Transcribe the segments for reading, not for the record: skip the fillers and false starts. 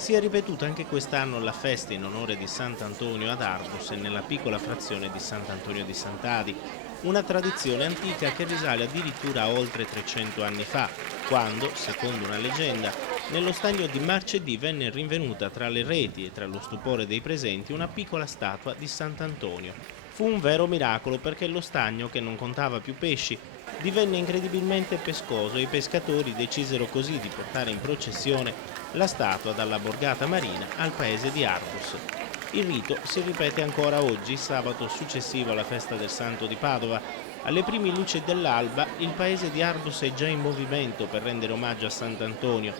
Si è ripetuta anche quest'anno la festa in onore di Sant'Antonio ad Ardus e nella piccola frazione di Sant'Antonio di Sant'Adi, una tradizione antica che risale addirittura a oltre 300 anni fa, quando, secondo una leggenda, nello stagno di Marcedì venne rinvenuta tra le reti e tra lo stupore dei presenti una piccola statua di Sant'Antonio. Fu un vero miracolo perché lo stagno, che non contava più pesci, divenne incredibilmente pescoso e i pescatori decisero così di portare in processione la statua dalla borgata marina al paese di Ardus. Il rito si ripete ancora oggi, sabato successivo alla festa del Santo di Padova. Alle prime luci dell'alba il paese di Ardus è già in movimento per rendere omaggio a Sant'Antonio.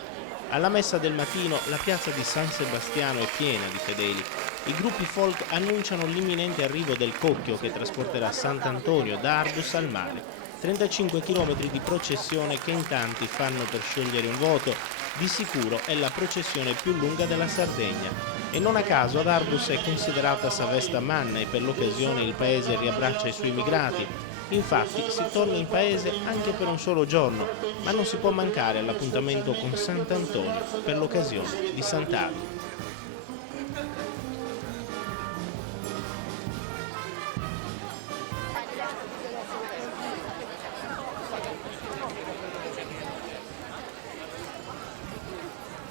Alla messa del mattino la piazza di San Sebastiano è piena di fedeli. I gruppi folk annunciano l'imminente arrivo del Cocchio che trasporterà Sant'Antonio da Ardus al mare. 35 km di processione che in tanti fanno per scegliere un voto. Di sicuro è la processione più lunga della Sardegna. E non a caso ad Ardus è considerata Savesta Manna e per l'occasione il paese riabbraccia i suoi immigrati. Infatti si torna in paese anche per un solo giorno, ma non si può mancare all'appuntamento con Sant'Antonio per l'occasione di Sant'Avi.